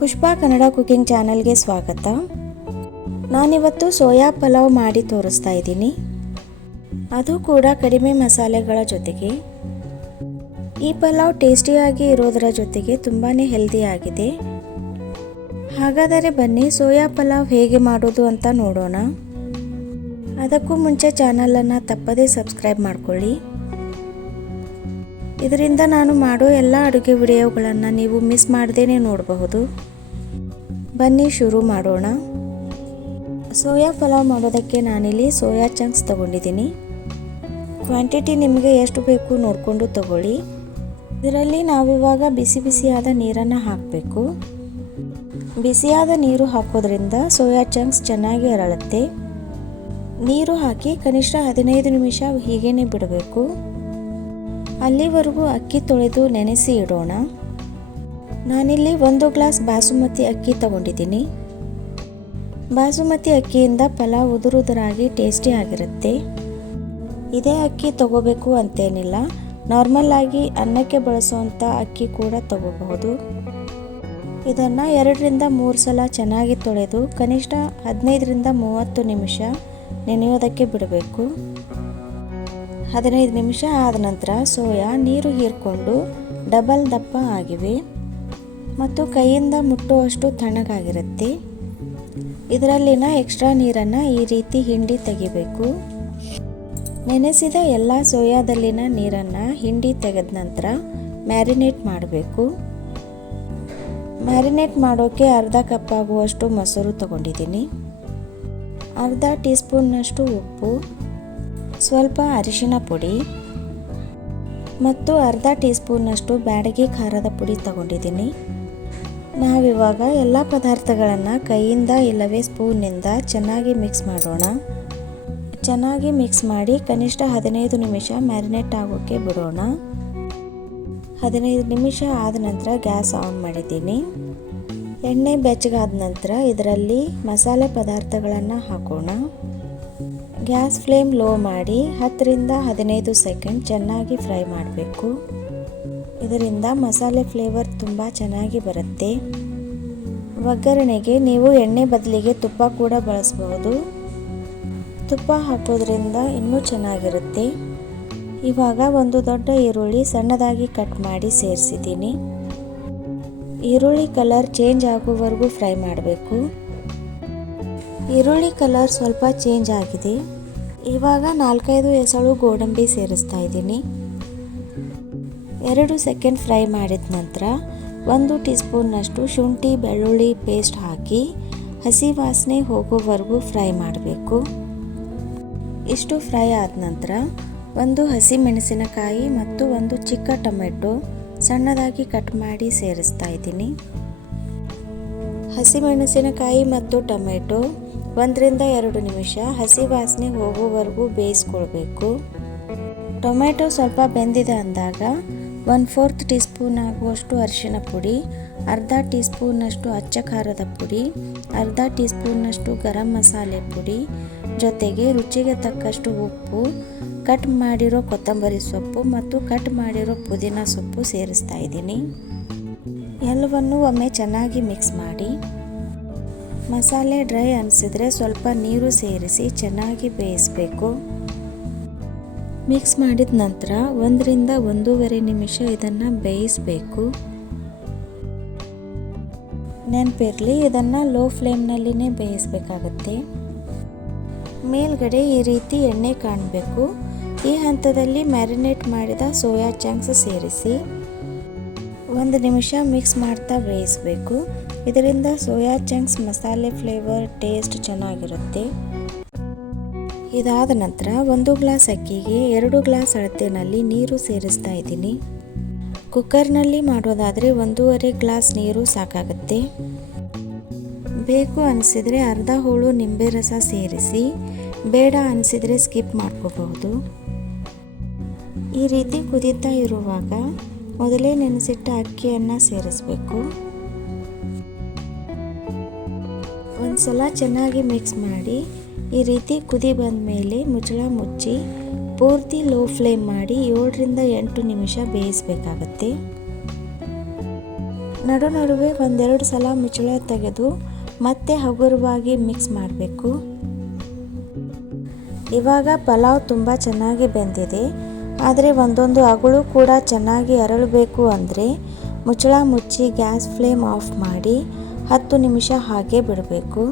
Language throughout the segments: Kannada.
ಪುಷ್ಪಾ ಕನ್ನಡ ಕುಕಿಂಗ್ ಚಾನಲ್ಗೆ ಸ್ವಾಗತ. ನಾನಿವತ್ತು ಸೋಯಾ ಪಲಾವ್ ಮಾಡಿ ತೋರಿಸ್ತಾ ಇದ್ದೀನಿ, ಅದು ಕೂಡ ಕಡಿಮೆ ಮಸಾಲೆಗಳ ಜೊತೆಗೆ. ಈ ಪಲಾವ್ ಟೇಸ್ಟಿಯಾಗಿ ಇರೋದರ ಜೊತೆಗೆ ತುಂಬಾ ಹೆಲ್ದಿಯಾಗಿದೆ. ಹಾಗಾದರೆ ಬನ್ನಿ ಸೋಯಾ ಪಲಾವ್ ಹೇಗೆ ಮಾಡೋದು ಅಂತ ನೋಡೋಣ. ಅದಕ್ಕೂ ಮುಂಚೆ ಚಾನಲನ್ನು ತಪ್ಪದೇ ಸಬ್ಸ್ಕ್ರೈಬ್ ಮಾಡ್ಕೊಳ್ಳಿ. ಇದರಿಂದ ನಾನು ಮಾಡೋ ಎಲ್ಲ ಅಡುಗೆ ವಿಡಿಯೋಗಳನ್ನು ನೀವು ಮಿಸ್ ಮಾಡದೇನೆ ನೋಡಬಹುದು. ಬನ್ನಿ ಶುರು ಮಾಡೋಣ. ಸೋಯಾ ಪಲಾವ್ ಮಾಡೋದಕ್ಕೆ ನಾನಿಲ್ಲಿ ಸೋಯಾ ಚಂಕ್ಸ್ ತಗೊಂಡಿದ್ದೀನಿ. ಕ್ವಾಂಟಿಟಿ ನಿಮಗೆ ಎಷ್ಟು ಬೇಕು ನೋಡಿಕೊಂಡು ತಗೊಳ್ಳಿ. ಇದರಲ್ಲಿ ನಾವಿವಾಗ ಬಿಸಿ ಬಿಸಿಯಾದ ನೀರನ್ನು ಹಾಕಬೇಕು. ಬಿಸಿಯಾದ ನೀರು ಹಾಕೋದ್ರಿಂದ ಸೋಯಾ ಚಂಕ್ಸ್ ಚೆನ್ನಾಗಿ ಅರಳುತ್ತೆ. ನೀರು ಹಾಕಿ ಕನಿಷ್ಠ 15 ನಿಮಿಷ ಹೀಗೇನೆ ಬಿಡಬೇಕು. ಅಲ್ಲಿವರೆಗೂ ಅಕ್ಕಿ ತೊಳೆದು ನೆನೆಸಿ ಇಡೋಣ. ನಾನಿಲ್ಲಿ 1 ಗ್ಲಾಸ್ ಬಾಸುಮತಿ ಅಕ್ಕಿ ತಗೊಂಡಿದ್ದೀನಿ. ಬಾಸುಮತಿ ಅಕ್ಕಿಯಿಂದ ಪಲಾವ್ ಉದುರುದುರಾಗಿ ಟೇಸ್ಟಿ ಆಗಿರುತ್ತೆ. ಇದೇ ಅಕ್ಕಿ ತಗೋಬೇಕು ಅಂತೇನಿಲ್ಲ, ನಾರ್ಮಲ್ ಆಗಿ ಅನ್ನಕ್ಕೆ ಬಳಸುವಂಥ ಅಕ್ಕಿ ಕೂಡ ತಗೋಬಹುದು. ಇದನ್ನು 2 ರಿಂದ 3 ಸಲ ಚೆನ್ನಾಗಿ ತೊಳೆದು ಕನಿಷ್ಠ 15 ರಿಂದ 30 ನಿಮಿಷ ನೆನೆಯೋದಕ್ಕೆ ಬಿಡಬೇಕು. 15 ನಿಮಿಷ ಆದ ನಂತರ ಸೋಯಾ ನೀರು ಹೀರ್ಕೊಂಡು ಡಬಲ್ ದಪ್ಪ ಆಗಿವೆ ಮತ್ತು ಕೈಯಿಂದ ಮುಟ್ಟುವಷ್ಟು ತಣ್ಣಗಾಗಿರುತ್ತೆ. ಇದರಲ್ಲಿನ ಎಕ್ಸ್ಟ್ರಾ ನೀರನ್ನು ಈ ರೀತಿ ಹಿಂಡಿ ತೆಗಿಬೇಕು. ನೆನೆಸಿದ ಎಲ್ಲ ಸೋಯಾದಲ್ಲಿನ ನೀರನ್ನು ಹಿಂಡಿ ತೆಗೆದ ನಂತರ ಮ್ಯಾರಿನೇಟ್ ಮಾಡಬೇಕು. ಮ್ಯಾರಿನೇಟ್ ಮಾಡೋಕ್ಕೆ ಅರ್ಧ ಕಪ್ ಆಗುವಷ್ಟು ಮೊಸರು ತಗೊಂಡಿದ್ದೀನಿ. ಅರ್ಧ ಟೀ ಸ್ಪೂನ್ನಷ್ಟು ಉಪ್ಪು, ಸ್ವಲ್ಪ ಅರಿಶಿನ ಪುಡಿ ಮತ್ತು ಅರ್ಧ ಟೀ ಸ್ಪೂನ್ನಷ್ಟು ಬ್ಯಾಡಗಿ ಖಾರದ ಪುಡಿ ತಗೊಂಡಿದ್ದೀನಿ. ನಾವಿವಾಗ ಎಲ್ಲ ಪದಾರ್ಥಗಳನ್ನು ಕೈಯಿಂದ ಇಲ್ಲವೇ ಸ್ಪೂನ್ನಿಂದ ಚೆನ್ನಾಗಿ ಮಿಕ್ಸ್ ಮಾಡೋಣ. ಚೆನ್ನಾಗಿ ಮಿಕ್ಸ್ ಮಾಡಿ ಕನಿಷ್ಠ 15 ನಿಮಿಷ ಮ್ಯಾರಿನೇಟ್ ಆಗೋಕ್ಕೆ ಬಿಡೋಣ. 15 ನಿಮಿಷ ಆದ ನಂತರ ಗ್ಯಾಸ್ ಆನ್ ಮಾಡಿದ್ದೀನಿ. ಎಣ್ಣೆ ಬೆಚ್ಚಗಾದ ನಂತರ ಇದರಲ್ಲಿ ಮಸಾಲೆ ಪದಾರ್ಥಗಳನ್ನು ಹಾಕೋಣ. ಗ್ಯಾಸ್ ಫ್ಲೇಮ್ ಲೋ ಮಾಡಿ 10 ರಿಂದ 15 ಸೆಕೆಂಡ್ ಚೆನ್ನಾಗಿ ಫ್ರೈ ಮಾಡಬೇಕು. ಇದರಿಂದ ಮಸಾಲೆ ಫ್ಲೇವರ್ ತುಂಬ ಚೆನ್ನಾಗಿ ಬರುತ್ತೆ. ಒಗ್ಗರಣೆಗೆ ನೀವು ಎಣ್ಣೆ ಬದಲಿಗೆ ತುಪ್ಪ ಕೂಡ ಬಳಸಬಹುದು. ತುಪ್ಪ ಹಾಕೋದ್ರಿಂದ ಇನ್ನೂ ಚೆನ್ನಾಗಿರುತ್ತೆ. ಇವಾಗ ಒಂದು ದೊಡ್ಡ ಈರುಳ್ಳಿ ಸಣ್ಣದಾಗಿ ಕಟ್ ಮಾಡಿ ಸೇರಿಸಿದ್ದೀನಿ. ಈರುಳ್ಳಿ ಕಲರ್ ಚೇಂಜ್ ಆಗುವವರೆಗೂ ಫ್ರೈ ಮಾಡಬೇಕು. ಈರುಳ್ಳಿ ಕಲರ್ ಸ್ವಲ್ಪ ಚೇಂಜ್ ಆಗಿದೆ. ಇವಾಗ 4-5 ಎಸಳು ಗೋಡಂಬಿ ಸೇರಿಸ್ತಾ ಇದ್ದೀನಿ. 2 ಸೆಕೆಂಡ್ ಫ್ರೈ ಮಾಡಿದ ನಂತರ 1 ಟೀ ಸ್ಪೂನ್ನಷ್ಟು ಶುಂಠಿ ಬೆಳ್ಳುಳ್ಳಿ ಪೇಸ್ಟ್ ಹಾಕಿ ಹಸಿ ವಾಸನೆ ಹೋಗೋವರೆಗೂ ಫ್ರೈ ಮಾಡಬೇಕು. ಇಷ್ಟು ಫ್ರೈ ಆದ ನಂತರ 1 ಹಸಿ ಮೆಣಸಿನಕಾಯಿ ಮತ್ತು 1 ಚಿಕ್ಕ ಟೊಮೆಟೊ ಸಣ್ಣದಾಗಿ ಕಟ್ ಮಾಡಿ ಸೇರಿಸ್ತಾ ಇದ್ದೀನಿ. ಹಸಿಮೆಣಸಿನಕಾಯಿ ಮತ್ತು ಟೊಮೆಟೊ 1 ರಿಂದ 2 ನಿಮಿಷ ಹಸಿ ವಾಸನೆ ಹೋಗೋವರೆಗೂ ಬೇಯಿಸ್ಕೊಳ್ಬೇಕು. ಟೊಮೆಟೊ ಸ್ವಲ್ಪ ಬೆಂದಿದೆ ಅಂದಾಗ 1/4 ಟೀ ಸ್ಪೂನ್ ಆಗುವಷ್ಟು ಅರಿಶಿನ ಪುಡಿ, ಅರ್ಧ ಟೀ ಸ್ಪೂನ್ನಷ್ಟು ಅಚ್ಚ ಖಾರದ ಪುಡಿ, ಅರ್ಧ ಟೀ ಸ್ಪೂನ್ನಷ್ಟು ಗರಂ ಮಸಾಲೆ ಪುಡಿ, ಜೊತೆಗೆ ರುಚಿಗೆ ತಕ್ಕಷ್ಟು ಉಪ್ಪು, ಕಟ್ ಮಾಡಿರೋ ಕೊತ್ತಂಬರಿ ಸೊಪ್ಪು ಮತ್ತು ಕಟ್ ಮಾಡಿರೋ ಪುದೀನ ಸೊಪ್ಪು ಸೇರಿಸ್ತಾ ಇದ್ದೀನಿ. ಎಲ್ಲವನ್ನೂ ಒಮ್ಮೆ ಚೆನ್ನಾಗಿ ಮಿಕ್ಸ್ ಮಾಡಿ. ಮಸಾಲೆ ಡ್ರೈ ಅನಿಸಿದರೆ ಸ್ವಲ್ಪ ನೀರು ಸೇರಿಸಿ ಚೆನ್ನಾಗಿ ಬೇಯಿಸಬೇಕು. ಮಿಕ್ಸ್ ಮಾಡಿದ ನಂತರ 1 ರಿಂದ 1.5 ನಿಮಿಷ ಇದನ್ನು ಬೇಯಿಸಬೇಕು. ನೆನಪಿರಲಿ, ಇದನ್ನು ಲೋ ಫ್ಲೇಮ್ನಲ್ಲಿನೇ ಬೇಯಿಸಬೇಕಾಗತ್ತೆ. ಮೇಲ್ಗಡೆ ಈ ರೀತಿ ಎಣ್ಣೆ ಕಾಣಬೇಕು. ಈ ಹಂತದಲ್ಲಿ ಮ್ಯಾರಿನೇಟ್ ಮಾಡಿದ ಸೋಯಾ ಚಂಕ್ಸ್ ಸೇರಿಸಿ 1 ನಿಮಿಷ ಮಿಕ್ಸ್ ಮಾಡ್ತಾ ಬೇಯಿಸಬೇಕು. ಇದರಿಂದ ಸೋಯಾ ಚಂಕ್ಸ್ ಮಸಾಲೆ ಫ್ಲೇವರ್ ಟೇಸ್ಟ್ ಚೆನ್ನಾಗಿರುತ್ತೆ. ಇದಾದ ನಂತರ 1 ಗ್ಲಾಸ್ ಅಕ್ಕಿಗೆ 2 ಗ್ಲಾಸ್ ಅಳತೆಯಲ್ಲಿ ನೀರು ಸೇರಿಸ್ತಾ ಇದ್ದೀನಿ. ಕುಕ್ಕರ್ನಲ್ಲಿ ಮಾಡೋದಾದರೆ 1.5 ಗ್ಲಾಸ್ ನೀರು ಸಾಕಾಗುತ್ತೆ. ಬೇಕು ಅನಿಸಿದರೆ ಅರ್ಧ ಹೋಳು ನಿಂಬೆ ರಸ ಸೇರಿಸಿ, ಬೇಡ ಅನಿಸಿದರೆ ಸ್ಕಿಪ್ ಮಾಡ್ಕೋಬಹುದು. ಈ ರೀತಿ ಕುದೀತಾ ಇರುವಾಗ ಮೊದಲೇ ನೆನೆಸಿಟ್ಟ ಅಕ್ಕಿಯನ್ನು ಸೇರಿಸಬೇಕು. ಒಂದ್ಸಲ ಚೆನ್ನಾಗಿ ಮಿಕ್ಸ್ ಮಾಡಿ ಈ ರೀತಿ ಕುದಿ ಬಂದ ಮೇಲೆ ಮುಚ್ಚಳ ಮುಚ್ಚಿ ಪೂರ್ತಿ ಲೋ ಫ್ಲೇಮ್ ಮಾಡಿ 7 ರಿಂದ 8 ನಿಮಿಷ ಬೇಯಿಸಬೇಕಾಗತ್ತೆ. ನಡುವೆ ಒಂದೆರಡು ಸಲ ಮುಚ್ಚಳ ತೆಗೆದು ಮತ್ತೆ ಹಗುರವಾಗಿ ಮಿಕ್ಸ್ ಮಾಡಬೇಕು. ಇವಾಗ ಪಲಾವ್ ತುಂಬ ಚೆನ್ನಾಗಿ ಬೆಂದಿದೆ. ಆದರೆ ಒಂದೊಂದು ಅಗಳು ಕೂಡ ಚೆನ್ನಾಗಿ ಅರಳಬೇಕು ಅಂದರೆ ಮುಚ್ಚಳ ಮುಚ್ಚಿ ಗ್ಯಾಸ್ ಫ್ಲೇಮ್ ಆಫ್ ಮಾಡಿ 10 ನಿಮಿಷ ಹಾಗೆ ಬಿಡಬೇಕು.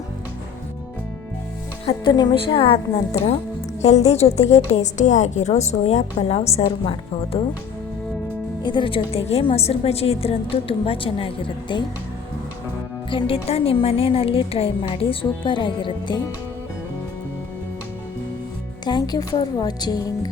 10 ನಿಮಿಷ ಆದ ನಂತರ ಹೆಲ್ದಿ ಜೊತೆಗೆ ಟೇಸ್ಟಿ ಆಗಿರೋ ಸೋಯಾ ಪಲಾವ್ ಸರ್ವ್ ಮಾಡ್ಬೋದು. ಇದರ ಜೊತೆಗೆ ಮೊಸರು ಬಜ್ಜಿ ಇದ್ರಂತೂ ತುಂಬ ಚೆನ್ನಾಗಿರುತ್ತೆ. ಖಂಡಿತ ನಿಮ್ಮ ಮನೆಯಲ್ಲಿ ಟ್ರೈ ಮಾಡಿ, ಸೂಪರ್ ಆಗಿರುತ್ತೆ. Thank you for watching.